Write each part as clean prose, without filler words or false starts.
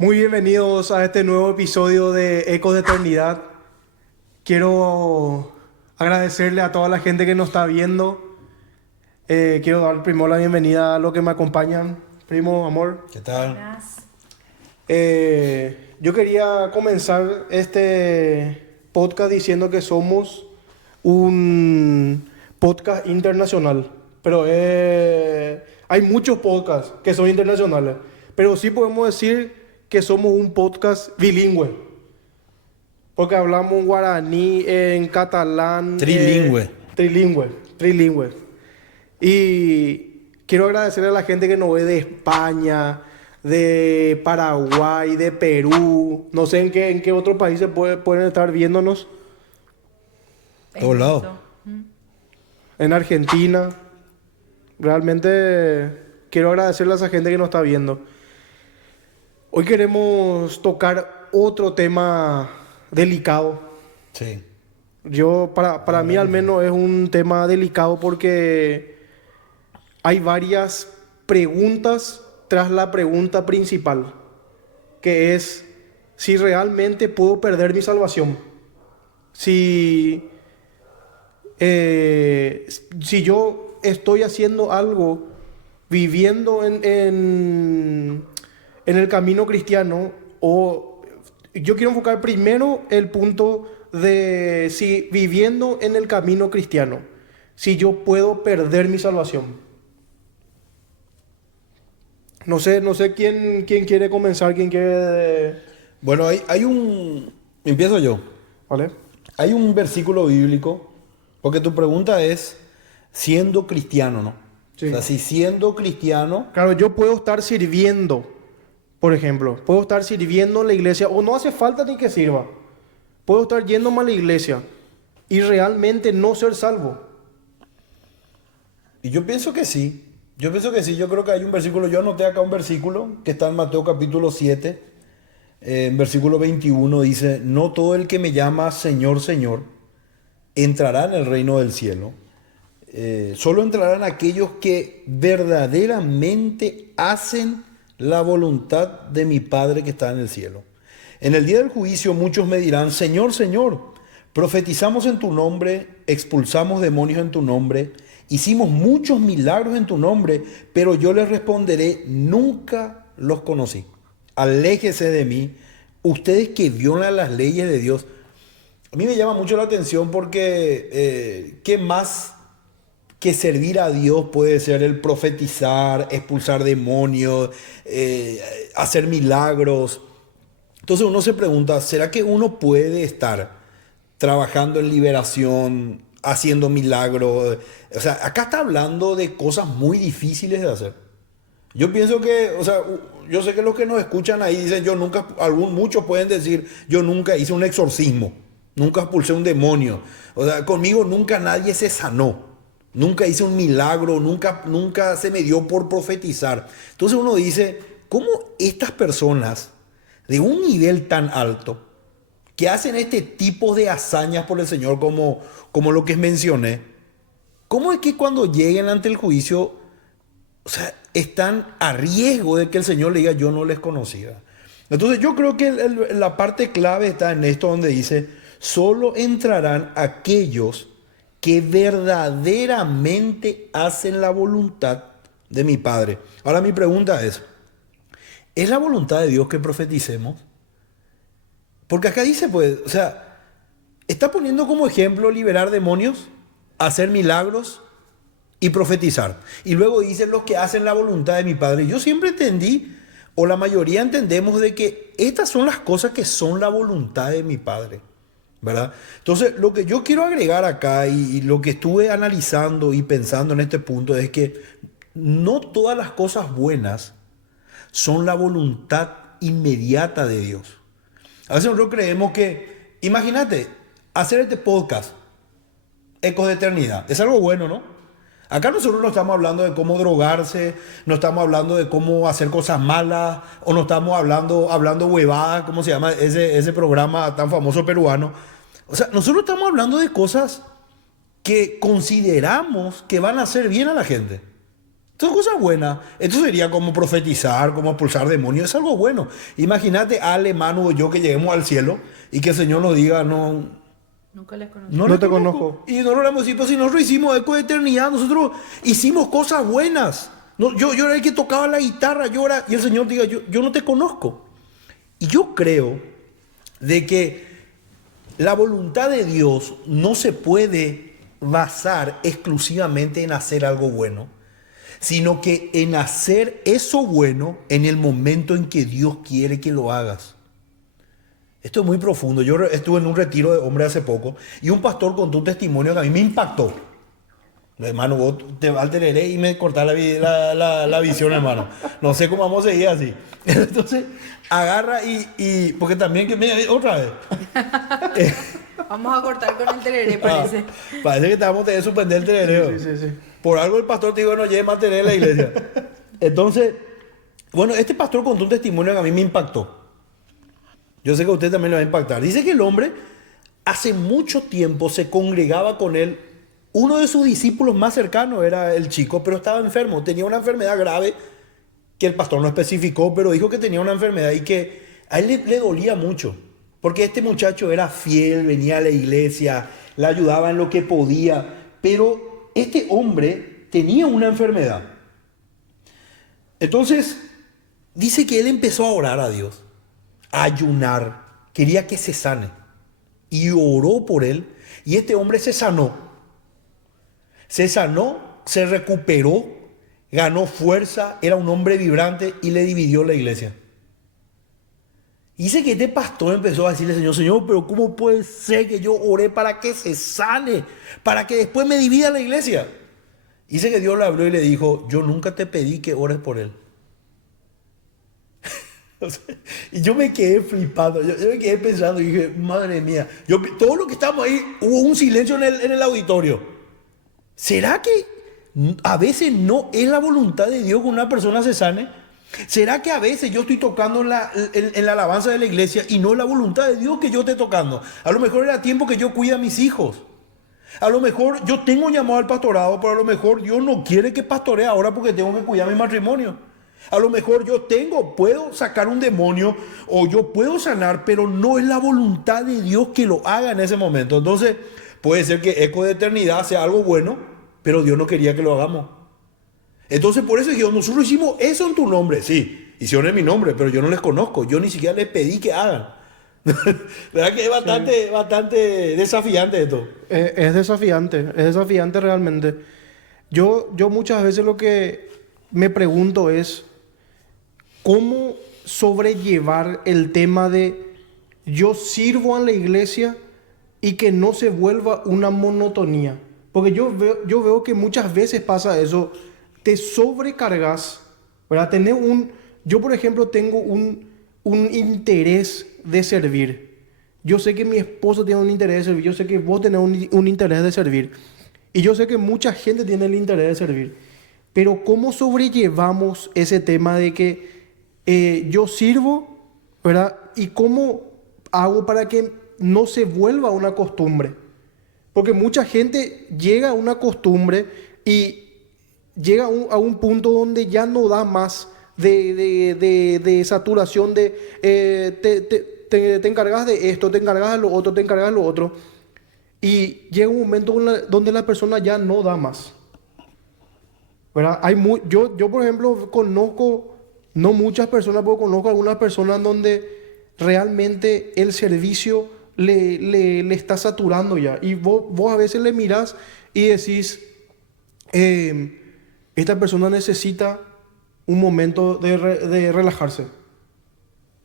Muy bienvenidos a este nuevo episodio de Ecos de Eternidad. Quiero agradecerle a toda la gente que nos está viendo. Quiero dar primero la bienvenida a los que me acompañan. Primo, amor. ¿Qué tal? Buenas. Yo quería comenzar este podcast diciendo que somos un podcast internacional. Pero hay muchos podcasts que son internacionales. Pero sí podemos decir que somos un podcast bilingüe. Porque hablamos en guaraní, en catalán. Trilingüe. Trilingüe. Y quiero agradecerle a la gente que nos ve de España, de Paraguay, de Perú. No sé en qué otros países pueden estar viéndonos. Todos lados. En Argentina. Realmente quiero agradecerle a esa gente que nos está viendo. Hoy queremos tocar otro tema delicado. Sí. Para mí al menos es un tema delicado porque hay varias preguntas tras la pregunta principal, que es si realmente puedo perder mi salvación. Si yo estoy haciendo algo, viviendo en el camino cristiano, o yo quiero enfocar primero el punto de si viviendo en el camino cristiano, si yo puedo perder mi salvación. No sé quién quiere comenzar, quién quiere... Bueno, hay un... Empiezo yo. ¿Vale? Hay un versículo bíblico, porque tu pregunta es siendo cristiano, ¿no? Sí. O sea, si siendo cristiano... Claro, yo puedo estar sirviendo, por ejemplo. Puedo estar sirviendo en la iglesia, o no hace falta ni que sirva. Puedo estar yéndome a la iglesia y realmente no ser salvo. Y yo pienso que sí. Yo creo que hay un versículo. Yo anoté acá un versículo que está en Mateo capítulo 7. En versículo 21 dice: no todo el que me llama Señor, Señor, entrará en el reino del cielo. Solo entrarán aquellos que verdaderamente hacen la voluntad de mi Padre que está en el cielo. En el día del juicio muchos me dirán: Señor, Señor, profetizamos en tu nombre, expulsamos demonios en tu nombre, hicimos muchos milagros en tu nombre, pero yo les responderé: nunca los conocí. Aléjese de mí, ustedes que violan las leyes de Dios. A mí me llama mucho la atención porque ¿qué más que servir a Dios puede ser el profetizar, expulsar demonios, hacer milagros? Entonces uno se pregunta, ¿será que uno puede estar trabajando en liberación, haciendo milagros? O sea, acá está hablando de cosas muy difíciles de hacer. Yo pienso que, o sea, yo sé que los que nos escuchan ahí dicen, muchos pueden decir, yo nunca hice un exorcismo, nunca expulsé un demonio. O sea, conmigo nunca nadie se sanó. Nunca hice un milagro, nunca se me dio por profetizar. Entonces uno dice, ¿cómo estas personas de un nivel tan alto, que hacen este tipo de hazañas por el Señor como lo que mencioné, cómo es que cuando lleguen ante el juicio, o sea, están a riesgo de que el Señor le diga, yo no les conocía? Entonces yo creo que la parte clave está en esto donde dice, solo entrarán aquellos que verdaderamente hacen la voluntad de mi Padre. Ahora mi pregunta ¿es la voluntad de Dios que profeticemos? Porque acá dice, pues, o sea, está poniendo como ejemplo liberar demonios, hacer milagros y profetizar. Y luego dice los que hacen la voluntad de mi Padre. Yo siempre entendí, o la mayoría entendemos, de que estas son las cosas que son la voluntad de mi Padre, ¿verdad? Entonces, lo que yo quiero agregar acá y lo que estuve analizando y pensando en este punto es que no todas las cosas buenas son la voluntad inmediata de Dios. A veces nosotros creemos que, imagínate, hacer este podcast, Ecos de Eternidad, es algo bueno, ¿no? Acá nosotros no estamos hablando de cómo drogarse, no estamos hablando de cómo hacer cosas malas, o no estamos hablando huevadas, ¿cómo se llama ese programa tan famoso peruano? O sea, nosotros estamos hablando de cosas que consideramos que van a hacer bien a la gente. Son cosas buenas. Esto sería como profetizar, como expulsar demonios. Es algo bueno. Imagínate a Ale, Manu o yo que lleguemos al cielo y que el Señor nos diga, no, Nunca les conozco. no No le te conozco. conozco. Y nosotros le vamos a decir, pues si nosotros hicimos eco de eternidad, nosotros hicimos cosas buenas. No, yo era el que tocaba la guitarra, y el Señor diga, yo no te conozco. Y yo creo de que la voluntad de Dios no se puede basar exclusivamente en hacer algo bueno, sino que en hacer eso bueno en el momento en que Dios quiere que lo hagas. Esto es muy profundo. Yo estuve en un retiro de hombres hace poco y un pastor contó un testimonio que a mí me impactó. Hermano, vos te vas al tereré y me cortás la visión, hermano. No sé cómo vamos a seguir así. Entonces, agarra porque también que me... Otra vez. Vamos a cortar con el tereré, parece. Parece que te vamos a tener que suspender el terereo. Sí. Por algo el pastor te dijo, no lleve más tereré a la iglesia. Entonces, bueno, este pastor contó un testimonio que a mí me impactó. Yo sé que a usted también le va a impactar. Dice que el hombre hace mucho tiempo se congregaba con él. Uno de sus discípulos más cercanos era el chico, pero estaba enfermo. Tenía una enfermedad grave que el pastor no especificó, pero dijo que tenía una enfermedad y que a él le dolía mucho. Porque este muchacho era fiel, venía a la iglesia, le ayudaba en lo que podía. Pero este hombre tenía una enfermedad. Entonces, dice que él empezó a orar a Dios, a ayunar, quería que se sane. Y oró por él, y este hombre se sanó. Se sanó, se recuperó, ganó fuerza, era un hombre vibrante y le dividió la iglesia. Dice que este pastor empezó a decirle, Señor, pero ¿cómo puede ser que yo oré para que se sane? Para que después me divida la iglesia. Dice que Dios le habló y le dijo, yo nunca te pedí que ores por él. Y yo me quedé flipando, yo me quedé pensando y dije, madre mía, todo lo que estábamos ahí, hubo un silencio en el auditorio. ¿Será que a veces no es la voluntad de Dios que una persona se sane? ¿Será que a veces yo estoy tocando en la alabanza de la iglesia y no es la voluntad de Dios que yo esté tocando? A lo mejor era tiempo que yo cuide a mis hijos. A lo mejor yo tengo un llamado al pastorado, pero a lo mejor Dios no quiere que pastoree ahora porque tengo que cuidar mi matrimonio. A lo mejor puedo sacar un demonio o yo puedo sanar, pero no es la voluntad de Dios que lo haga en ese momento. Entonces, puede ser que Eco de Eternidad sea algo bueno, pero Dios no quería que lo hagamos. Entonces, por eso dijimos, nosotros hicimos eso en tu nombre. Sí, hicieron en mi nombre, pero yo no les conozco. Yo ni siquiera les pedí que hagan. ¿Verdad que es bastante desafiante esto? Es desafiante realmente. Yo muchas veces lo que me pregunto es cómo sobrellevar el tema de yo sirvo a la iglesia y que no se vuelva una monotonía. Porque yo veo que muchas veces pasa eso, te sobrecargas, ¿verdad? Yo, por ejemplo, tengo un interés de servir. Yo sé que mi esposo tiene un interés de servir, yo sé que vos tenés un interés de servir. Y yo sé que mucha gente tiene el interés de servir. Pero ¿cómo sobrellevamos ese tema de que yo sirvo, ¿verdad? ¿Y cómo hago para que no se vuelva una costumbre? Porque mucha gente llega a una costumbre y llega a un punto donde ya no da más de saturación te encargas de esto, te encargas de lo otro, te encargas de lo otro. Y llega un momento donde la persona ya no da más. ¿Verdad? Yo, por ejemplo, conozco, no muchas personas, pero conozco algunas personas donde realmente el servicio le está saturando ya. Y vos a veces le mirás y decís, esta persona necesita un momento de relajarse.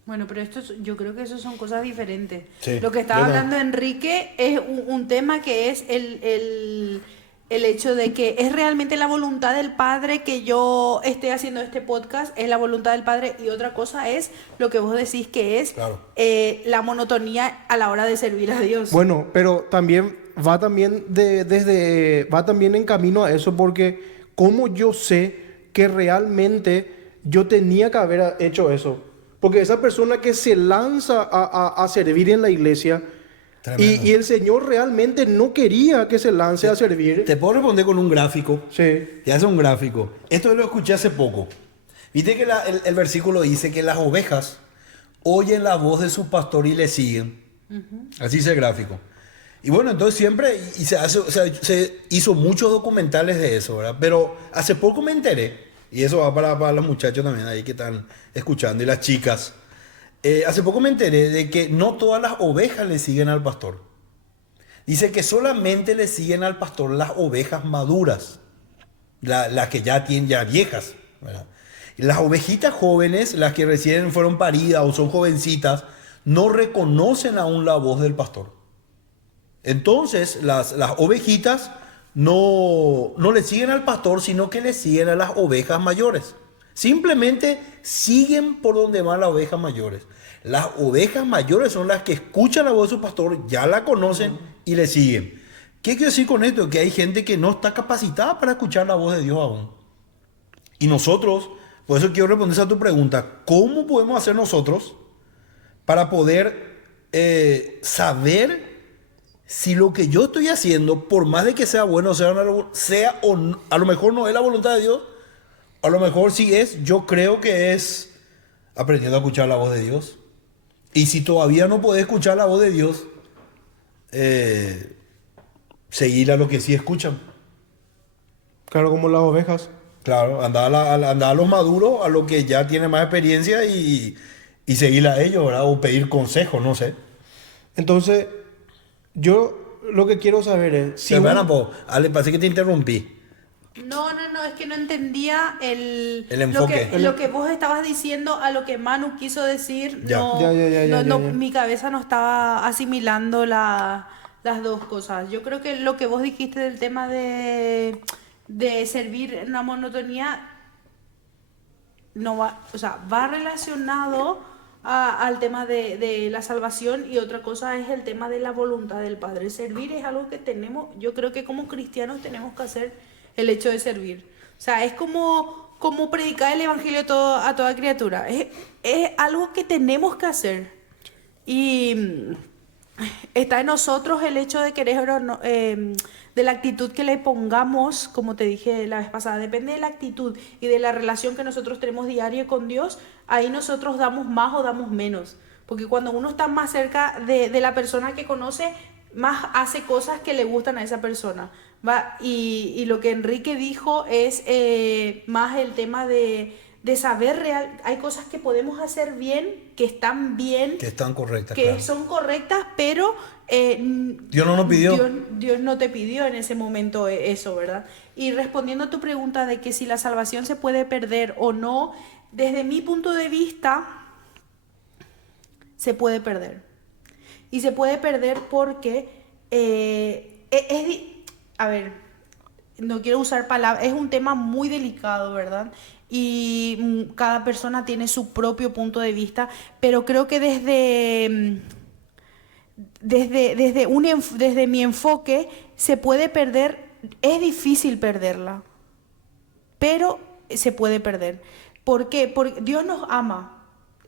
Bueno, pero yo creo que eso son cosas diferentes. Sí, Lo que estaba ¿verdad? hablando Enrique es un tema que es el hecho de que es realmente la voluntad del Padre que yo esté haciendo este podcast, es la voluntad del Padre, y otra cosa es lo que vos decís que es Claro. la monotonía a la hora de servir a Dios. Bueno, pero también va también en camino a eso, porque como yo sé que realmente yo tenía que haber hecho eso. Porque esa persona que se lanza a servir en la iglesia, Tremendo. Y el Señor realmente no quería que se lance a servir. Te puedo responder con un gráfico. Sí, Te hace un gráfico. Esto lo escuché hace poco. Viste que el versículo dice que las ovejas oyen la voz de su pastor y le siguen. Así dice el gráfico. Y bueno, entonces siempre, y se hizo muchos documentales de eso, ¿verdad? Pero hace poco me enteré, y eso va para los muchachos también ahí que están escuchando, y las chicas. Hace poco me enteré de que no todas las ovejas le siguen al pastor. Dice que solamente le siguen al pastor las ovejas maduras, las que ya tienen ya viejas, ¿verdad? Y las ovejitas jóvenes, las que recién fueron paridas o son jovencitas, no reconocen aún la voz del pastor. Entonces las ovejitas no le siguen al pastor, sino que le siguen a las ovejas mayores. Simplemente siguen por donde van las ovejas mayores. Las ovejas mayores son las que escuchan la voz de su pastor, ya la conocen y le siguen. ¿Qué quiero decir con esto? Que hay gente que no está capacitada para escuchar la voz de Dios aún. Y nosotros, por eso quiero responder a tu pregunta, ¿cómo podemos hacer nosotros para poder saber si lo que yo estoy haciendo, por más de que sea bueno, sea o no, a lo mejor no es la voluntad de Dios, a lo mejor sí es, yo creo que es aprendiendo a escuchar la voz de Dios. Y si todavía no podés escuchar la voz de Dios, seguir a lo que sí escuchan. claro, como las ovejas. Claro, andar a los maduros, a los que ya tienen más experiencia y seguir a ellos, ¿verdad? O pedir consejos, no sé. Entonces, yo lo que quiero saber es... Sí, bueno, Ale, parece que te interrumpí. No, es que no entendía El enfoque. Lo que vos estabas diciendo a lo que Manu quiso decir. Ya. Ya. Mi cabeza no estaba asimilando las dos cosas. Yo creo que lo que vos dijiste del tema de servir en una monotonía no va, o sea, va relacionado al tema de la salvación, y otra cosa es el tema de la voluntad del Padre. Servir es algo que tenemos, yo creo que como cristianos tenemos que hacer el hecho de servir. O sea, es como predicar el evangelio a toda criatura. Es algo que tenemos que hacer. Y está en nosotros el hecho de querer o no, de la actitud que le pongamos, como te dije la vez pasada. Depende de la actitud y de la relación que nosotros tenemos diaria con Dios. Ahí nosotros damos más o damos menos. Porque cuando uno está más cerca de la persona que conoce, más hace cosas que le gustan a esa persona, ¿va? Y lo que Enrique dijo es más el tema de saber real. Hay cosas que podemos hacer bien, que están bien, Que están correctas, que claro. son correctas, pero Dios no nos pidió. Dios no te pidió en ese momento eso, ¿verdad? Y respondiendo a tu pregunta de que si la salvación se puede perder o no, desde mi punto de vista, se puede perder. Y se puede perder porque, a ver, no quiero usar palabras, es un tema muy delicado, ¿verdad? Y cada persona tiene su propio punto de vista, pero creo que desde mi enfoque se puede perder. Es difícil perderla, pero se puede perder. ¿Por qué? Porque Dios nos ama.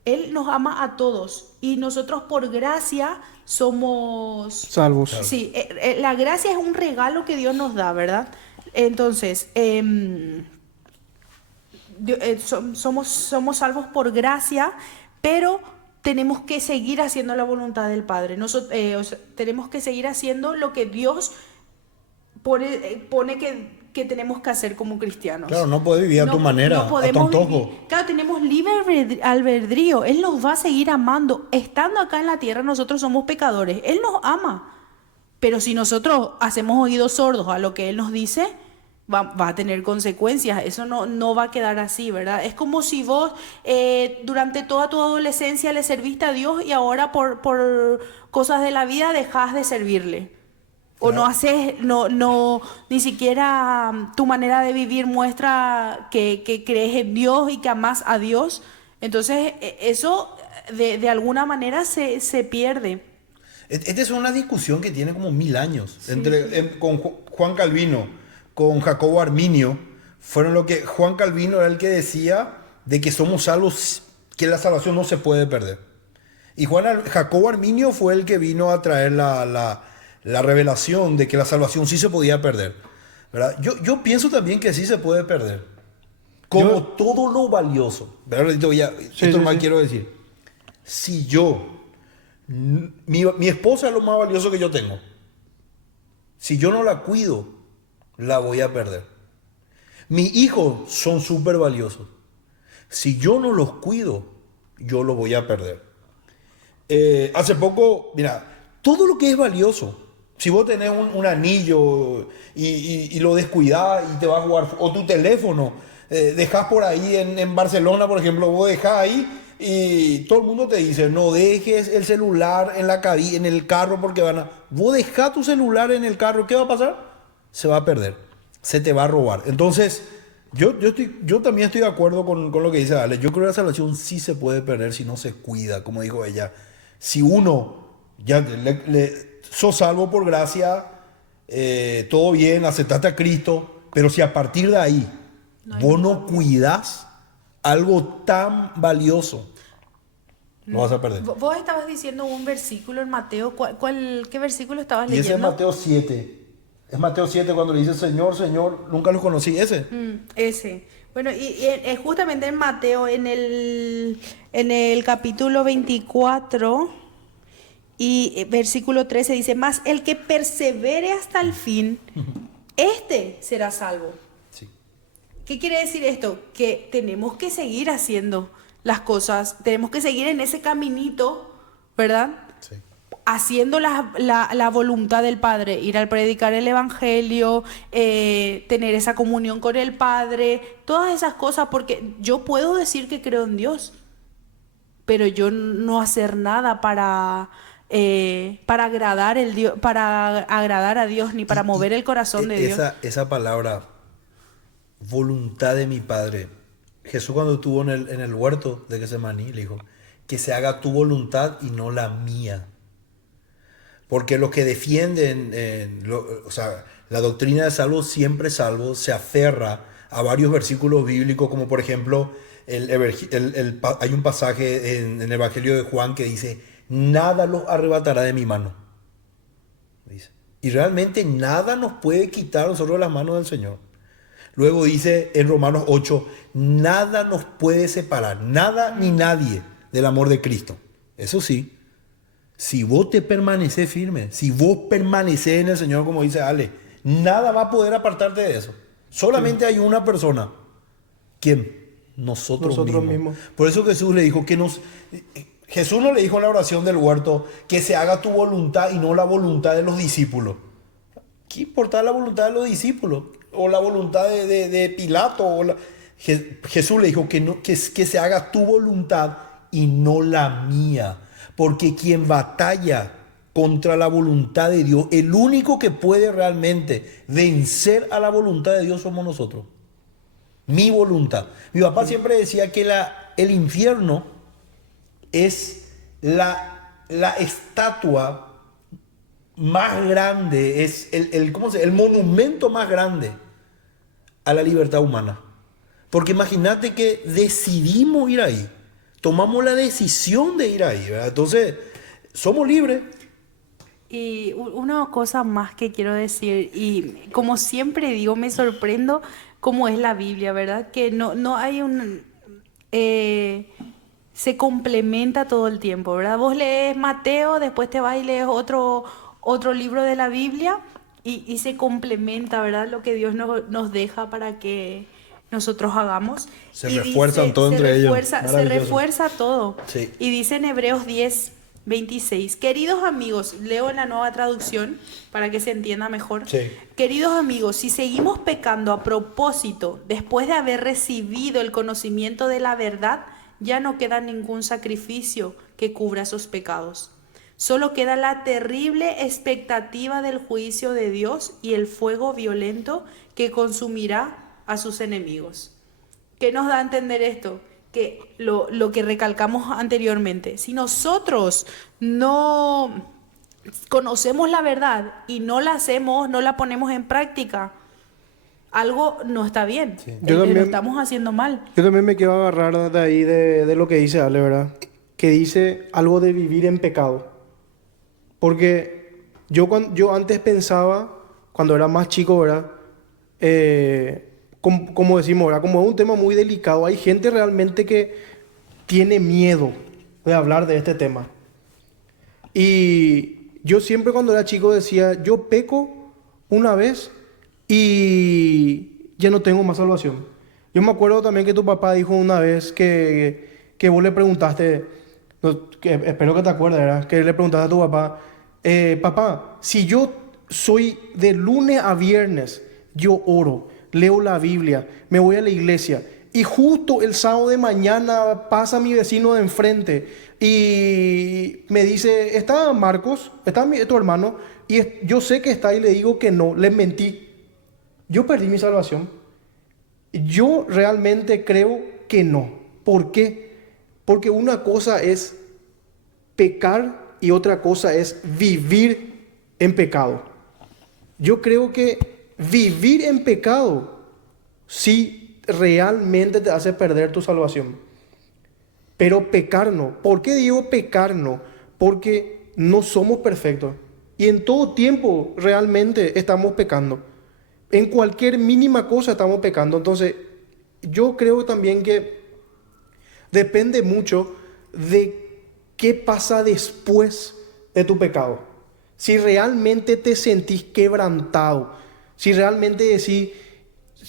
Él nos ama a todos y nosotros por gracia somos Salvos. Claro. Sí, la gracia es un regalo que Dios nos da, ¿verdad? Entonces, somos salvos por gracia, pero tenemos que seguir haciendo la voluntad del Padre. Tenemos que seguir haciendo lo que Dios pone que tenemos que hacer como cristianos. Claro, no puedes vivir a tu manera, a tu antojo. Claro, tenemos libre albedrío. Él nos va a seguir amando. Estando acá en la tierra, nosotros somos pecadores. Él nos ama. Pero si nosotros hacemos oídos sordos a lo que Él nos dice, va a tener consecuencias. Eso no va a quedar así, ¿verdad? Es como si vos durante toda tu adolescencia le serviste a Dios y ahora por cosas de la vida dejás de servirle. O no haces, ni siquiera tu manera de vivir muestra que crees en Dios y que amás a Dios. Entonces, eso de alguna manera se pierde. Esta es una discusión que tiene como 1000 años. Con Juan Calvino, con Jacobo Arminio. Juan Calvino era el que decía de que somos salvos, que la salvación no se puede perder. Y Jacobo Arminio fue el que vino a traer la revelación de que la salvación sí se podía perder, ¿verdad? Yo pienso también que sí se puede perder. Como todo lo valioso. ¿Verdad? Esto más quiero decir. Si mi esposa es lo más valioso que yo tengo. Si yo no la cuido, la voy a perder. Mis hijos son súper valiosos. Si yo no los cuido, yo los voy a perder. Hace poco, mira, todo lo que es valioso, si vos tenés un anillo y lo descuidás y te vas a jugar, o tu teléfono, dejás por ahí en Barcelona, por ejemplo, vos dejás ahí y todo el mundo te dice, no dejes el celular en el carro porque vos dejás tu celular en el carro, ¿qué va a pasar? Se va a perder, se te va a robar. Entonces, yo también estoy de acuerdo con lo que dice Ale. Yo creo que la salvación sí se puede perder si no se cuida, como dijo ella. Si uno ya sos salvo por gracia, todo bien, aceptaste a Cristo, pero si a partir de ahí vos no cuidás algo tan valioso, lo vas a perder. Vos estabas diciendo un versículo en Mateo. ¿Qué versículo estabas Y leyendo? ese es Mateo 7. Es Mateo 7 cuando le dice Señor, Señor, nunca lo conocí. Ese. Ese. Bueno, y justamente en Mateo, en el capítulo 24 y versículo 13 dice, mas el que persevere hasta el fin, este será salvo. Sí. ¿Qué quiere decir esto? Que tenemos que seguir haciendo las cosas, tenemos que seguir en ese caminito, ¿verdad? Sí. Haciendo la voluntad del Padre, ir al predicar el Evangelio, tener esa comunión con el Padre, todas esas cosas, porque yo puedo decir que creo en Dios, pero yo no hacer nada para agradar a Dios, ni para mover el corazón de Dios. Esa palabra, voluntad de mi Padre. Jesús cuando estuvo en el huerto de Getsemaní le dijo, que se haga tu voluntad y no la mía. Porque los que defienden la doctrina de salvo, siempre salvo, se aferra a varios versículos bíblicos, como por ejemplo, hay un pasaje en el Evangelio de Juan que dice, nada los arrebatará de mi mano. Dice. Y realmente nada nos puede quitar a nosotros las manos del Señor. Luego dice en Romanos 8, nada nos puede separar, nada ni nadie del amor de Cristo. Eso sí. Si vos te permaneces firme, si vos permaneces en el Señor, como dice Ale, nada va a poder apartarte de eso. Solamente hay una persona. ¿Quién? Nosotros mismos. Por eso Jesús le dijo Jesús no le dijo en la oración del huerto que se haga tu voluntad y no la voluntad de los discípulos. ¿Qué importa la voluntad de los discípulos? O la voluntad de Pilato. Jesús le dijo que se haga tu voluntad y no la mía. Porque quien batalla contra la voluntad de Dios, el único que puede realmente vencer a la voluntad de Dios somos nosotros. Mi voluntad. Mi papá siempre decía que el infierno es la estatua más grande, es el monumento más grande a la libertad humana. Porque imagínate que decidimos ir ahí. Tomamos la decisión de ir ahí, ¿verdad? Entonces, somos libres. Y una cosa más que quiero decir, y como siempre digo, me sorprendo cómo es la Biblia, ¿verdad? Que no hay se complementa todo el tiempo, ¿verdad? Vos lees Mateo, después te vas y lees otro libro de la Biblia y se complementa, ¿verdad? Lo que Dios nos deja para que nosotros hagamos. Se refuerzan todo entre ellos. Se refuerza todo. Sí. Y dice en Hebreos 10:26, queridos amigos, leo en la Nueva Traducción para que se entienda mejor. Sí. Queridos amigos, si seguimos pecando a propósito, después de haber recibido el conocimiento de la verdad, ya no queda ningún sacrificio que cubra esos pecados. Solo queda la terrible expectativa del juicio de Dios y el fuego violento que consumirá a sus enemigos. ¿Qué nos da a entender esto? Que lo que recalcamos anteriormente, si nosotros no conocemos la verdad y no la hacemos, no la ponemos en práctica, algo no está bien. Sí. Lo estamos haciendo mal. Yo también me quiero agarrar de ahí de lo que dice Ale, ¿verdad? que dice algo de vivir en pecado. Porque yo antes pensaba, cuando era más chico, ¿verdad? Como decimos, ¿verdad? Como es un tema muy delicado, hay gente realmente que tiene miedo de hablar de este tema. Y yo siempre cuando era chico decía, yo peco una vez y ya no tengo más salvación. Yo me acuerdo también que tu papá dijo una vez que vos le preguntaste, espero que te acuerdes, ¿verdad? Que le preguntaste a tu papá, papá, si yo soy de lunes a viernes, yo oro, leo la Biblia, me voy a la iglesia, y justo el sábado de mañana pasa mi vecino de enfrente y me dice, ¿está Marcos? ¿Está tu hermano? Y yo sé que está y le digo que no, le mentí. Yo perdí mi salvación. Yo realmente creo que no. ¿Por qué? Porque una cosa es pecar y otra cosa es vivir en pecado. Yo creo que vivir en pecado sí realmente te hace perder tu salvación. Pero pecar no. ¿Por qué digo pecar no? Porque no somos perfectos. Y en todo tiempo realmente estamos pecando. En cualquier mínima cosa estamos pecando. Entonces, yo creo también que depende mucho de qué pasa después de tu pecado. Si realmente te sentís quebrantado, si realmente decís,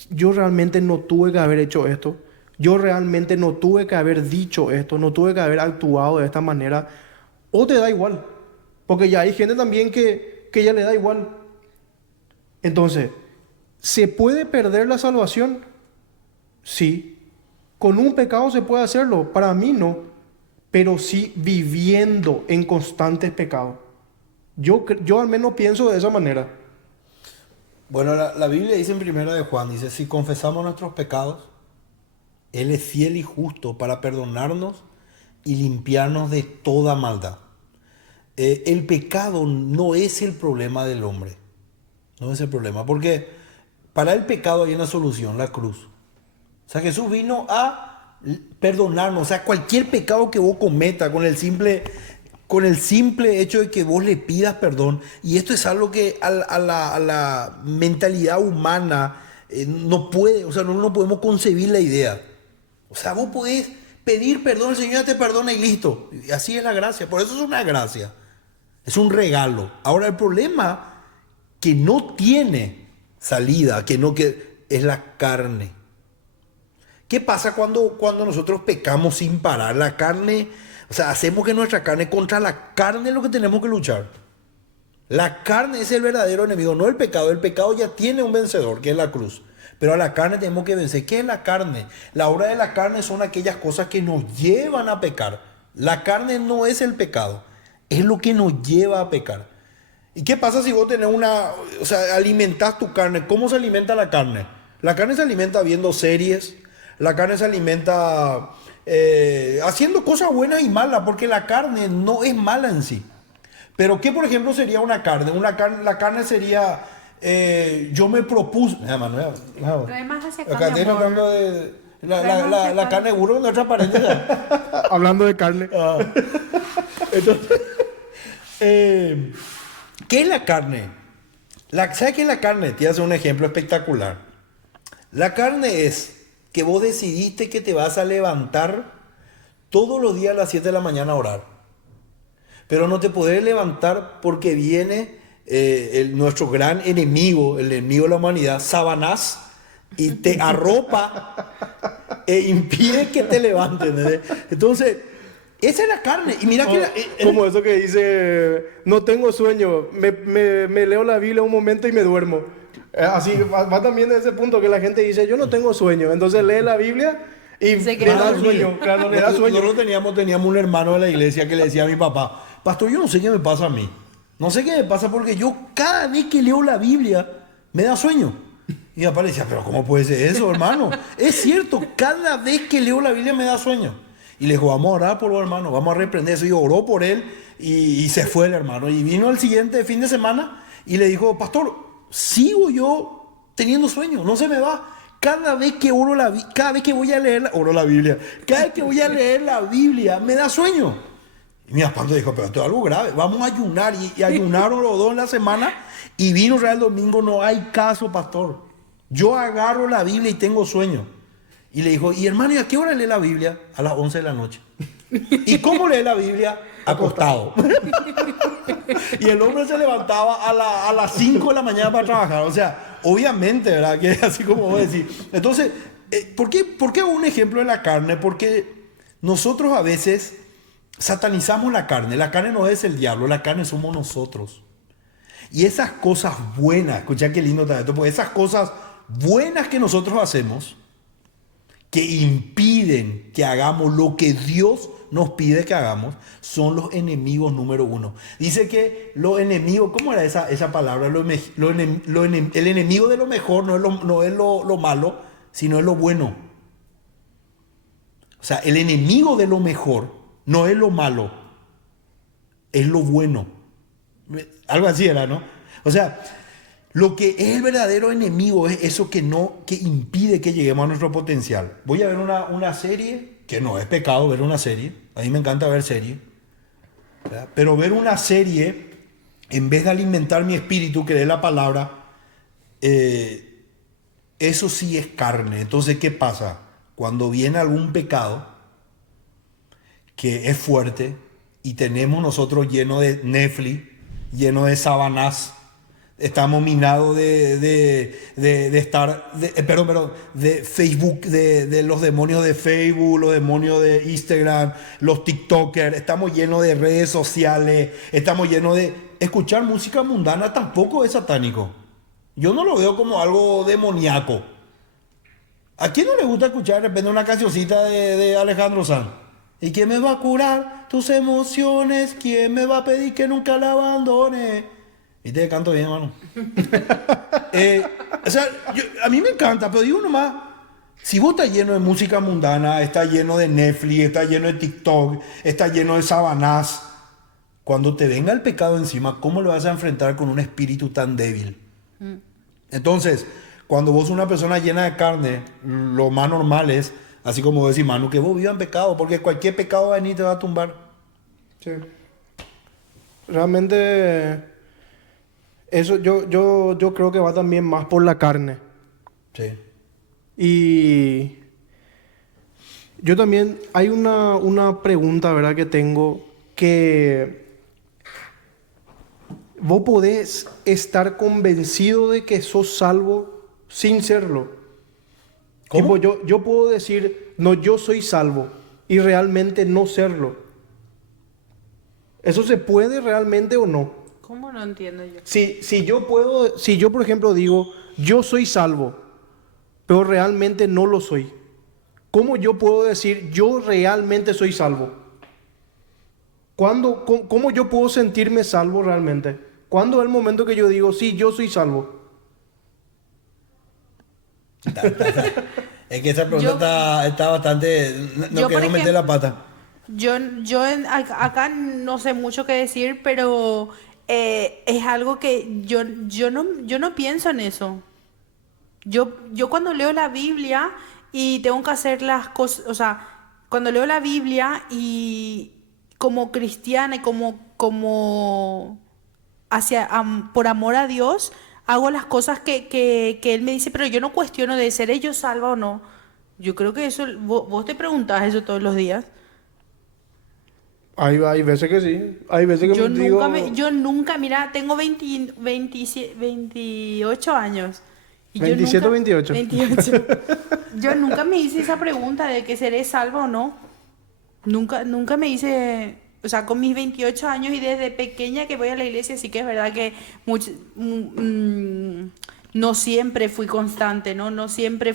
yo realmente no tuve que haber hecho esto, yo realmente no tuve que haber dicho esto, no tuve que haber actuado de esta manera, o te da igual, porque ya hay gente también que ya le da igual. Entonces, ¿se puede perder la salvación? Sí. ¿Con un pecado se puede hacerlo? Para mí no, pero sí viviendo en constantes pecados. Yo al menos pienso de esa manera. Bueno, la Biblia dice en Primera de Juan, dice, si confesamos nuestros pecados, Él es fiel y justo para perdonarnos y limpiarnos de toda maldad. El pecado no es el problema del hombre. No es el problema, porque para el pecado hay una solución, la cruz. O sea, Jesús vino a perdonarnos. O sea, cualquier pecado que vos cometas con el simple hecho de que vos le pidas perdón. Y esto es algo que a la mentalidad humana no puede, o sea, no podemos concebir la idea. O sea, vos podés pedir perdón, el Señor ya te perdona y listo. Y así es la gracia. Por eso es una gracia. Es un regalo. Ahora el problema que no tiene salida, que es la carne. ¿Qué pasa cuando nosotros pecamos sin parar? La carne, o sea, hacemos que nuestra carne, contra la carne es lo que tenemos que luchar. La carne es el verdadero enemigo, no el pecado. El pecado ya tiene un vencedor, que es la cruz. Pero a la carne tenemos que vencer. ¿Qué es la carne? La obra de la carne son aquellas cosas que nos llevan a pecar. La carne no es el pecado, es lo que nos lleva a pecar. ¿Y qué pasa si vos tenés o sea, alimentás tu carne? ¿Cómo se alimenta la carne? La carne se alimenta viendo series, la carne se alimenta haciendo cosas buenas y malas, porque la carne no es mala en sí. Pero ¿qué, por ejemplo, sería una carne? La carne sería, yo me propuse... Manuel, Trae más hacia acá, acá mi estoy amor. hablando de la carne burro en otra pared. Hablando de carne. Entonces, ¿qué es la carne? ¿Sabes qué es la carne? Te hace un ejemplo espectacular. La carne es que vos decidiste que te vas a levantar todos los días a las 7 de la mañana a orar. Pero no te podés levantar porque viene nuestro gran enemigo, el enemigo de la humanidad, Satanás, y te arropa e impide que te levantes. ¿Entendés? Entonces, esa es la carne. Y mira que... Como eso que dice, no tengo sueño, me leo la Biblia un momento y me duermo. Así va también de ese punto que la gente dice, yo no tengo sueño. Entonces lee la Biblia y Se le queda da dormido. sueño. Claro, le da sueño. Nosotros teníamos un hermano de la iglesia que le decía a mi papá, pastor, yo no sé qué me pasa a mí. No sé qué me pasa porque yo cada vez que leo la Biblia me da sueño. Y mi papá le decía, pero ¿cómo puede ser eso, hermano? Es cierto, cada vez que leo la Biblia me da sueño. Y le dijo, vamos a orar por los hermanos, vamos a reprender eso. Y oró por él y se fue el hermano. Y vino el siguiente fin de semana y le dijo, pastor, sigo yo teniendo sueño, no se me va. Cada vez que oro cada vez que voy a leer, oro la Biblia, cada vez que voy a leer la Biblia, me da sueño. Y mi esposo dijo, pero esto es algo grave, vamos a ayunar. Y ayunaron los dos en la semana y vino el domingo, no hay caso, pastor. Yo agarro la Biblia y tengo sueño. Y le dijo, y hermano, ¿y a qué hora lee la Biblia? A las 11 de la noche. ¿Y cómo lee la Biblia? Acostado. Y el hombre se levantaba a las 5 de la mañana para trabajar. O sea, obviamente, ¿verdad? Que así como vos decís. Entonces, ¿por qué hago un ejemplo de la carne? Porque nosotros a veces satanizamos la carne. La carne no es el diablo, la carne somos nosotros. Y esas cosas buenas, escucha qué lindo está esto, porque esas cosas buenas que nosotros hacemos, que impiden que hagamos lo que Dios nos pide que hagamos, son los enemigos número uno. Dice que los enemigos, ¿cómo era esa palabra? El enemigo de lo mejor no es lo malo, sino es lo bueno. O sea, el enemigo de lo mejor no es lo malo, es lo bueno. Algo así era, ¿no? O sea, lo que es el verdadero enemigo es eso que impide que lleguemos a nuestro potencial. Voy a ver una serie, que no es pecado ver una serie. A mí me encanta ver series. ¿Verdad? Pero ver una serie, en vez de alimentar mi espíritu, que es la palabra, eso sí es carne. Entonces, ¿qué pasa? Cuando viene algún pecado que es fuerte y tenemos nosotros lleno de Netflix, lleno de Sabanás, estamos minados de Facebook, de los demonios de Facebook, los demonios de Instagram, los TikTokers, estamos llenos de redes sociales, estamos llenos de... Escuchar música mundana tampoco es satánico. Yo no lo veo como algo demoníaco. ¿A quién no le gusta escuchar de repente una cancioncita de Alejandro Sanz? ¿Y quién me va a curar tus emociones? ¿Quién me va a pedir que nunca la abandone? Y te canto bien, hermano. O sea, a mí me encanta, pero digo nomás, si vos estás lleno de música mundana, estás lleno de Netflix, estás lleno de TikTok, estás lleno de Sabanás, cuando te venga el pecado encima, ¿cómo lo vas a enfrentar con un espíritu tan débil? Entonces, cuando vos sos una persona llena de carne, lo más normal es, así como decís, Manu, que vos vivas en pecado, porque cualquier pecado va a venir y te va a tumbar. Sí. Realmente, eso yo creo que va también más por la carne. Sí. Y yo también, hay una pregunta, ¿verdad? Que tengo, que vos podés estar convencido de que sos salvo sin serlo. ¿Cómo? Tipo, yo puedo decir, no, yo soy salvo, y realmente no serlo. ¿Eso se puede realmente o no? ¿Cómo no entiendo yo? Si yo por ejemplo digo, yo soy salvo, pero realmente no lo soy, ¿cómo yo puedo decir, yo realmente soy salvo? ¿Cómo yo puedo sentirme salvo realmente? ¿Cuándo es el momento que yo digo, sí, yo soy salvo? Es que esa pregunta está bastante... No yo, por quiero meter ejemplo, la pata. Acá no sé mucho qué decir, pero es algo que yo no pienso en eso. Yo cuando leo la Biblia y tengo que hacer las cosas, o sea, cuando leo la Biblia y como cristiana y como por amor a Dios, hago las cosas que Él me dice, pero yo no cuestiono de ¿seré yo salva o no? Yo creo que eso, vos te preguntás eso todos los días. Hay veces que sí, hay veces que Yo nunca, mira, tengo 28 años. Y 27 o 28. 28. Yo nunca me hice esa pregunta de que seré salvo o no. Nunca me hice, o sea, con mis 28 años y desde pequeña que voy a la iglesia, sí que es verdad que no siempre fui constante, ¿no? No siempre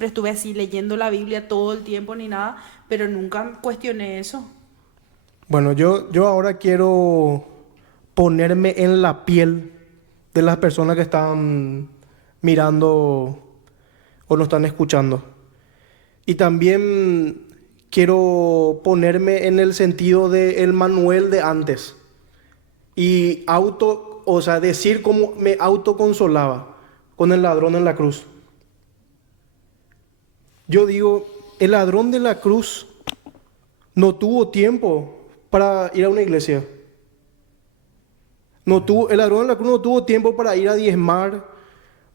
estuve así leyendo la Biblia todo el tiempo ni nada, pero nunca cuestioné eso. Bueno, yo ahora quiero ponerme en la piel de las personas que están mirando o nos están escuchando. Y también quiero ponerme en el sentido del Manuel de antes. Y decir cómo me autoconsolaba con el ladrón en la cruz. Yo digo, el ladrón de la cruz no tuvo tiempo para ir a una iglesia. El ladrón de la cruz no tuvo tiempo para ir a diezmar,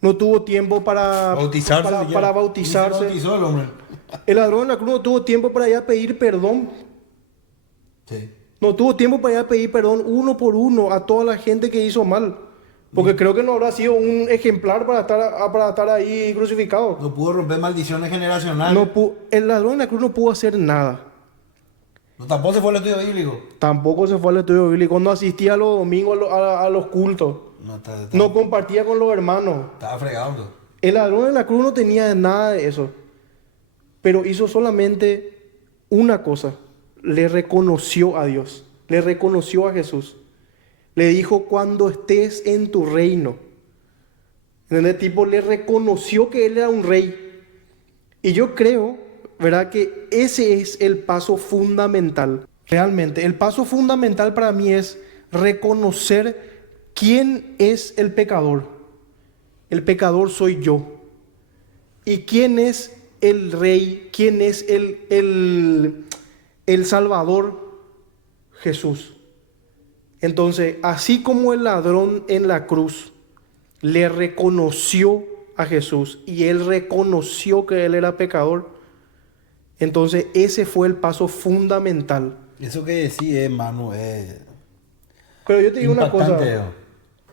no tuvo tiempo para Bautizarse. para bautizarse. Se bautizó el hombre. El ladrón de la cruz no tuvo tiempo para ir a pedir perdón. Sí. No tuvo tiempo para ir a pedir perdón uno por uno a toda la gente que hizo mal. Porque creo que no habrá sido un ejemplar para estar ahí crucificado. No pudo romper maldiciones generacionales. El ladrón de la cruz no pudo hacer nada. No, tampoco se fue al estudio bíblico. Tampoco se fue al estudio bíblico. No asistía los domingos a los cultos. No compartía con los hermanos. Estaba fregado. El ladrón de la cruz no tenía nada de eso. Pero hizo solamente una cosa. Le reconoció a Dios. Le reconoció a Jesús. Le dijo, cuando estés en tu reino. ¿Entendés? Tipo, le reconoció que él era un rey. Y yo creo, ¿verdad?, que ese es el paso fundamental. Realmente, el paso fundamental para mí es reconocer quién es el pecador. El pecador soy yo. ¿Y quién es el rey? ¿Quién es el Salvador? Jesús. Entonces, así como el ladrón en la cruz le reconoció a Jesús y él reconoció que él era pecador, entonces ese fue el paso fundamental. Eso que decís, hermano, es... Pero yo te digo una cosa, impactante.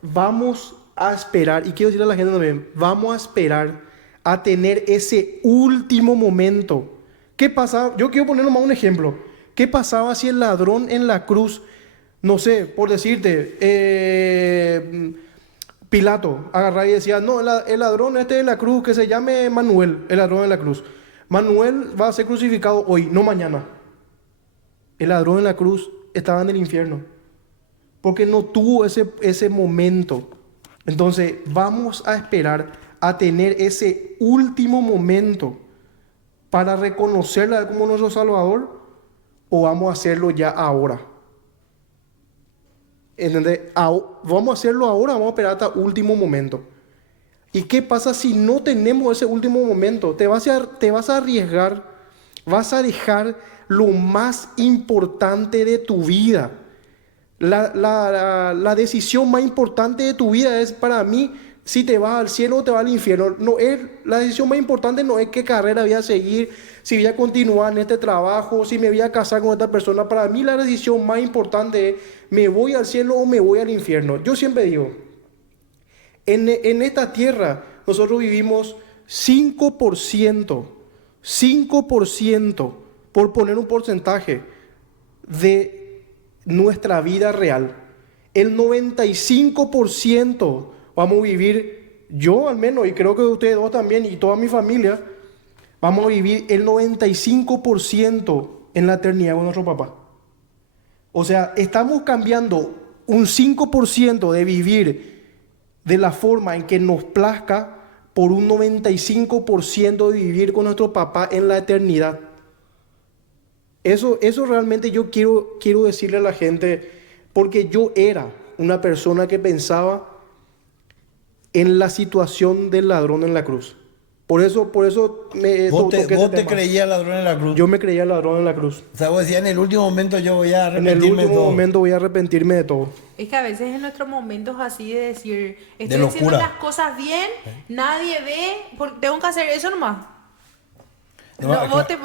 vamos a esperar, y quiero decirle a la gente también, vamos a esperar a tener ese último momento. ¿Qué pasaba? Yo quiero poner nomás un ejemplo. ¿Qué pasaba si el ladrón en la cruz, no sé, por decirte, Pilato agarraba y decía, no, el ladrón este de la cruz, que se llame Manuel, el ladrón de la cruz. Manuel va a ser crucificado hoy, no mañana. El ladrón en la cruz estaba en el infierno, porque no tuvo ese momento. Entonces, vamos a esperar a tener ese último momento para reconocerla como nuestro Salvador, o vamos a hacerlo ya ahora. ¿Entendés? Vamos a hacerlo ahora, vamos a esperar hasta último momento. ¿Y qué pasa si no tenemos ese último momento? Te vas a arriesgar, vas a dejar lo más importante de tu vida. La decisión más importante de tu vida es, para mí, si te vas al cielo o te vas al infierno. La decisión más importante no es qué carrera voy a seguir, si voy a continuar en este trabajo, si me voy a casar con esta persona. Para mí la decisión más importante es, ¿me voy al cielo o me voy al infierno? Yo siempre digo, en esta tierra nosotros vivimos 5%, por poner un porcentaje, de nuestra vida real. El 95% vamos a vivir, yo al menos, y creo que ustedes dos también, y toda mi familia, vamos a vivir el 95% en la eternidad con nuestro papá. O sea, estamos cambiando un 5% de vivir de la forma en que nos plazca por un 95% de vivir con nuestro papá en la eternidad. Eso realmente yo quiero decirle a la gente, porque yo era una persona que pensaba en la situación del ladrón en la cruz. Por eso me ¿Vos toqué este te tema. creías ladrón en la cruz? Yo me creía ladrón en la cruz. O sea, vos decías, en el último momento yo voy a En el arrepentirme de último todo. momento voy a arrepentirme de todo. Es que a veces en nuestros momentos así de decir, De estoy haciendo locura. las cosas bien, nadie ve, tengo que hacer eso nomás. No, No, es que-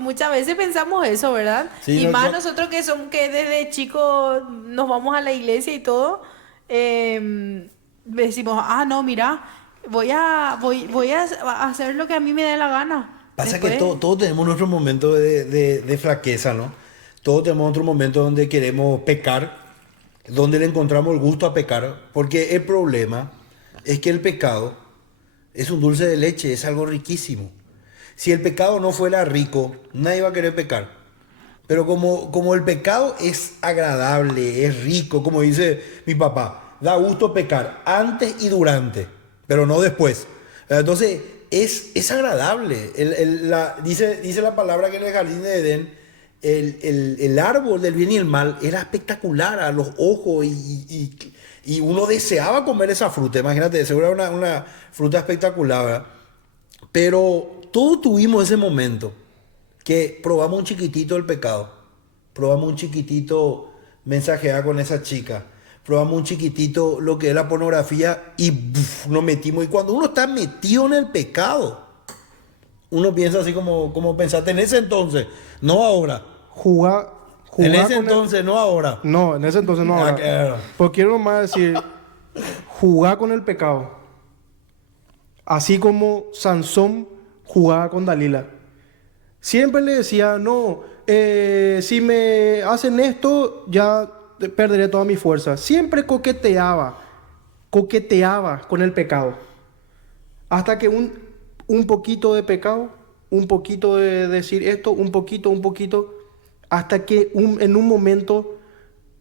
muchas veces pensamos eso, ¿verdad? Sí, y no, más no. nosotros que desde chicos nos vamos a la iglesia y todo, decimos, no, mira, voy a hacer lo que a mí me dé la gana. Pasa Después- que todos tenemos nuestro momento de flaqueza, ¿no? Todos tenemos otro momento donde queremos pecar, donde le encontramos el gusto a pecar, porque el problema es que el pecado es un dulce de leche, es algo riquísimo. Si el pecado no fuera rico, nadie va a querer pecar. Pero como el pecado es agradable, es rico, como dice mi papá, da gusto pecar antes y durante, pero no después. Entonces, es agradable. Dice la palabra que en el jardín de Edén, el árbol del bien y el mal era espectacular a los ojos y uno deseaba comer esa fruta. Imagínate, seguro era una fruta espectacular, ¿verdad? Pero todos tuvimos ese momento que probamos un chiquitito el pecado, probamos un chiquitito mensajear con esa chica, probamos un chiquitito lo que es la pornografía y nos metimos. Y cuando uno está metido en el pecado, uno piensa así como pensaste en ese entonces, no ahora. Jugar En ese con entonces, no ahora. No, en ese entonces no. Ah, Ahora. claro. Porque quiero nomás decir, jugar con el pecado. Así como Sansón jugaba con Dalila. Siempre le decía, no, si me hacen esto, ya perderé toda mi fuerza. Siempre coqueteaba con el pecado. Hasta que un poquito de pecado, un poquito de decir esto, un poquito, hasta que en un momento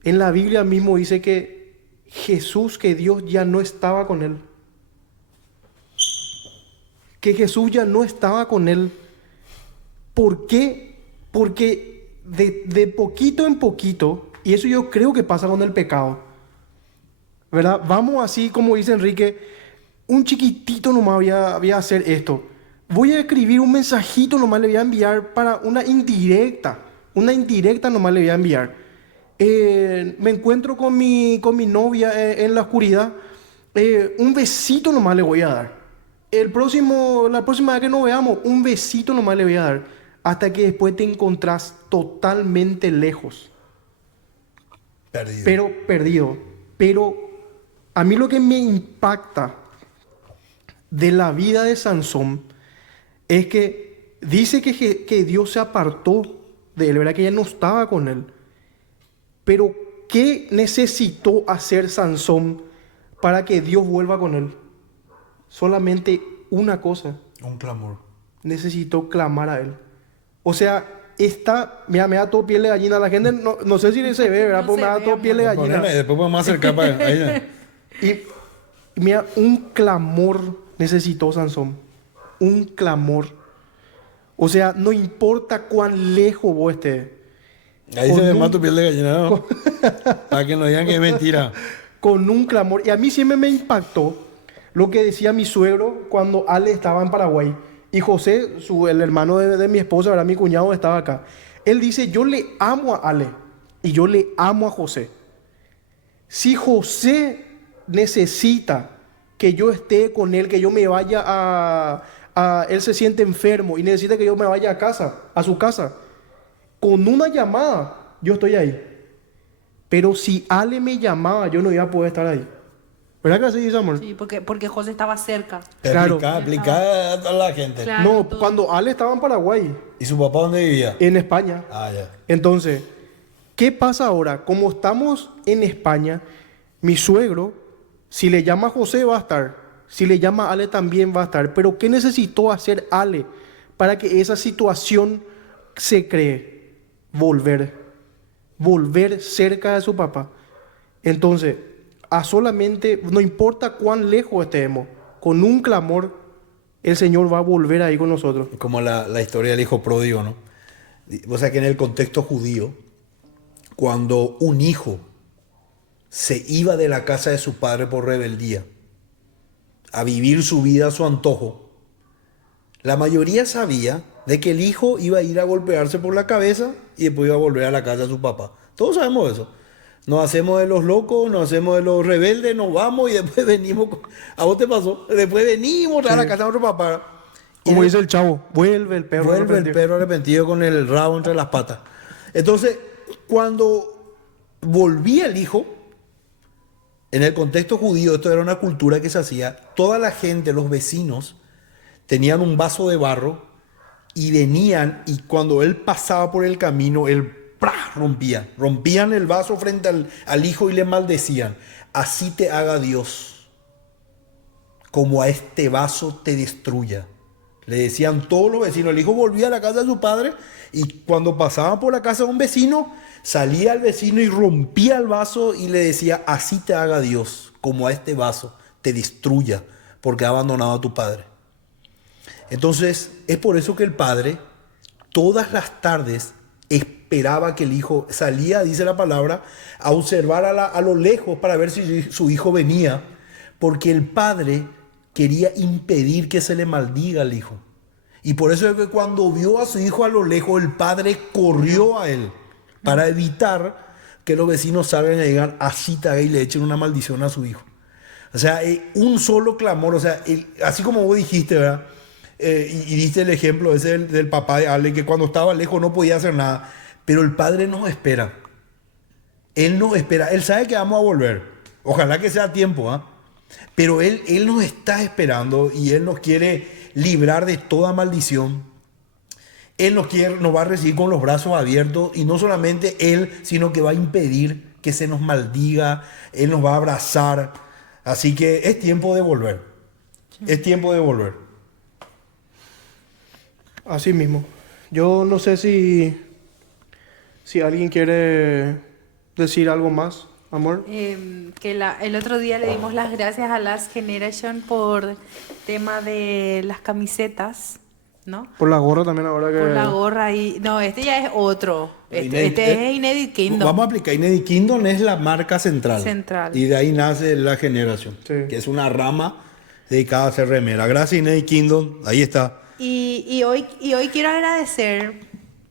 en la Biblia mismo dice que Jesús, que Dios ya no estaba con él. Que Jesús ya no estaba con él. ¿Por qué? Porque de poquito en poquito, y eso yo creo que pasa con el pecado, ¿verdad? Vamos así, como dice Enrique, un chiquitito nomás voy a hacer esto. Voy a escribir un mensajito nomás, le voy a enviar para una indirecta nomás le voy a enviar. Me encuentro con mi novia en la oscuridad, un besito nomás le voy a dar. La próxima vez que nos veamos, un besito nomás le voy a dar. Hasta que después te encontrás totalmente lejos. Perdido. Pero a mí lo que me impacta de la vida de Sansón es que dice que Dios se apartó de él, ¿verdad? Que ya no estaba con él. Pero ¿qué necesitó hacer Sansón para que Dios vuelva con él? Solamente una cosa. Un clamor. Necesitó clamar a él. O sea, mira, me da todo piel de gallina. La gente no sé si se ve, ¿verdad? No Pues me se da ve, todo piel de gallina. Ponele, después podemos acercar para ahí. Y mira, un clamor necesitó Sansón. Un clamor. O sea, no importa cuán lejos vos estés. Ahí Con se ve un- más tu piel de gallina, ¿no? Para que no digan que es mentira. Con un clamor. Y a mí siempre me impactó lo que decía mi suegro cuando Ale estaba en Paraguay. Y José, el hermano de mi esposa, ¿verdad? Mi cuñado estaba acá. Él dice, yo le amo a Ale y yo le amo a José. Si José necesita que yo esté con él, que yo me vaya él se siente enfermo y necesita que yo me vaya a su casa, con una llamada, yo estoy ahí. Pero si Ale me llamaba, yo no iba a poder estar ahí. ¿Verdad que así dice, amor? Sí, porque José estaba cerca. Claro. Explica a la gente. Claro. No, todo. cuando Ale estaba en Paraguay, ¿Y su papá dónde vivía? en España. Ah, ya. Entonces, ¿qué pasa ahora? Como estamos en España, mi suegro, si le llama a José va a estar, si le llama a Ale también va a estar. Pero ¿qué necesitó hacer Ale para que esa situación se cree? Volver cerca de su papá. Entonces, solamente, no importa cuán lejos estemos, con un clamor, el Señor va a volver ahí con nosotros. Como la historia del hijo pródigo, ¿no? O sea que en el contexto judío, cuando un hijo se iba de la casa de su padre por rebeldía a vivir su vida a su antojo, la mayoría sabía de que el hijo iba a ir a golpearse por la cabeza y después iba a volver a la casa de su papá. Todos sabemos eso. Nos hacemos de los locos, nos hacemos de los rebeldes, nos vamos y después venimos. ¿A vos te pasó? Después venimos a la casa de otro papá. Como dice el chavo, vuelve el perro. Vuelve el arrepentido. perro arrepentido con el rabo entre las patas. Entonces, cuando volvía el hijo, en el contexto judío, esto era una cultura que se hacía, toda la gente, los vecinos, tenían un vaso de barro y venían, y cuando él pasaba por el camino, él ¡prá! Rompían el vaso frente al hijo y le maldecían: así te haga Dios, como a este vaso te destruya. Le decían todos los vecinos. El hijo volvía a la casa de su padre y cuando pasaban por la casa de un vecino, salía el vecino y rompía el vaso y le decía: así te haga Dios, como a este vaso te destruya, porque ha abandonado a tu padre. Entonces, es por eso que el padre todas las tardes esperaba que el hijo salía, dice la palabra, a observar a lo lejos para ver si su hijo venía, porque el padre quería impedir que se le maldiga al hijo. Y por eso es que cuando vio a su hijo a lo lejos, el padre corrió a él para evitar que los vecinos salgan y digan, así está, y le echen una maldición a su hijo. O sea, un solo clamor, o sea, así como vos dijiste, ¿verdad? Y diste el ejemplo ese del papá de Ale, que cuando estaba lejos no podía hacer nada, pero el padre nos espera. Él nos espera, él sabe que vamos a volver. Ojalá que sea a tiempo, ¿ah? Pero él nos está esperando y él nos quiere librar de toda maldición. Él nos va a recibir con los brazos abiertos, y no solamente él, sino que va a impedir que se nos maldiga. Él nos va a abrazar. Así que es tiempo de volver. Es tiempo de volver. Así mismo. Yo no sé si alguien quiere decir algo más, amor. El otro día le dimos las gracias a Last Generation por tema de las camisetas, ¿no? Por la gorra también ahora que... Por la gorra y... No, este ya es otro. Este es Inédit Kingdom. Vamos a aplicar. Inédit Kingdom es la marca central. Central. Y de ahí nace la generación. Sí. Que es una rama dedicada a hacer remera. Gracias, Inédit Kingdom. Ahí está. Y hoy quiero agradecer,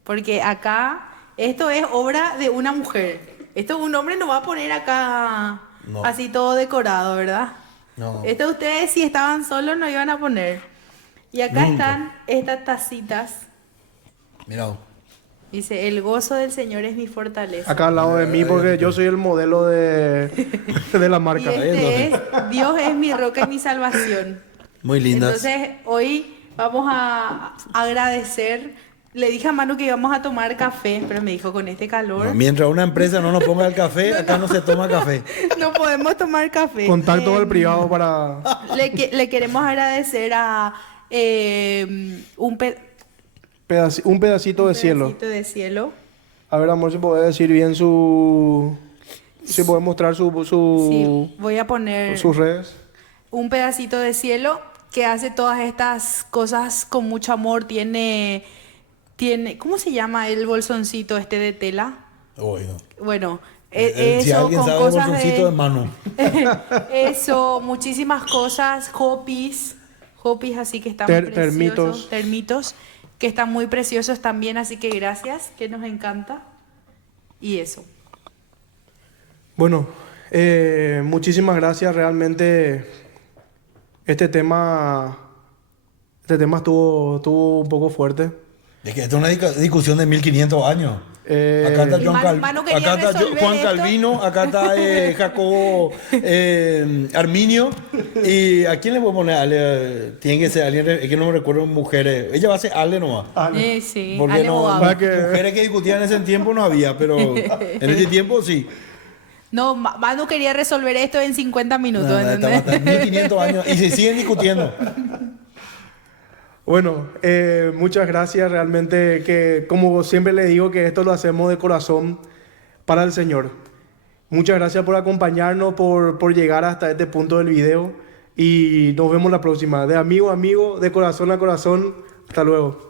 porque acá esto es obra de una mujer. Esto un hombre no va a poner acá No. así todo decorado, ¿verdad? No. Esto ustedes si estaban solos no iban a poner. Y acá Nunca. están estas tacitas. Mira. Dice, el gozo del Señor es mi fortaleza. Acá al lado de mí, porque yo soy el modelo de la Y marca. este es, Dios es mi roca y mi salvación. Muy lindas. Entonces, hoy vamos a agradecer. Le dije a Manu que íbamos a tomar café, pero me dijo, con este calor No, mientras una empresa no nos ponga el café, acá no se toma café. no podemos tomar café. Contacto al privado para... Le queremos agradecer a un un pedacito de cielo. pedacito de cielo. A ver, amor, si puede decir bien su... Si puede mostrar Sí, voy a poner sus redes. un pedacito de cielo que hace todas estas cosas con mucho amor. Tiene, ¿cómo se llama el bolsoncito este de tela? Bueno. Bueno, Si eso alguien con sabe el cosas bolsoncito de mano. eso, muchísimas cosas, hopis así que están preciosos, termitos que están muy preciosos también, así que gracias, que nos encanta. Y eso. Bueno, muchísimas gracias. Realmente este tema estuvo un poco fuerte. Es que esto es una discusión de 1500 años. Acá está Y Manu quería acá está resolver Juan esto. Calvino, acá está Jacobo Arminio. ¿Y a quién le voy a poner? Ale, tiene que ser alguien, es que no me recuerdo mujeres. Ella va a ser Ale nomás. Sí, Porque Ale no, Boab. Para que- mujeres que discutían en ese tiempo no había, pero en ese tiempo sí. No, Manu quería resolver esto en 50 minutos, No, ¿entendés? estaba hasta 1500 años y se siguen discutiendo. Bueno, muchas gracias. Realmente que, como siempre le digo, que esto lo hacemos de corazón para el Señor. Muchas gracias por acompañarnos, por llegar hasta este punto del video. Y nos vemos la próxima. De amigo a amigo, de corazón a corazón. Hasta luego.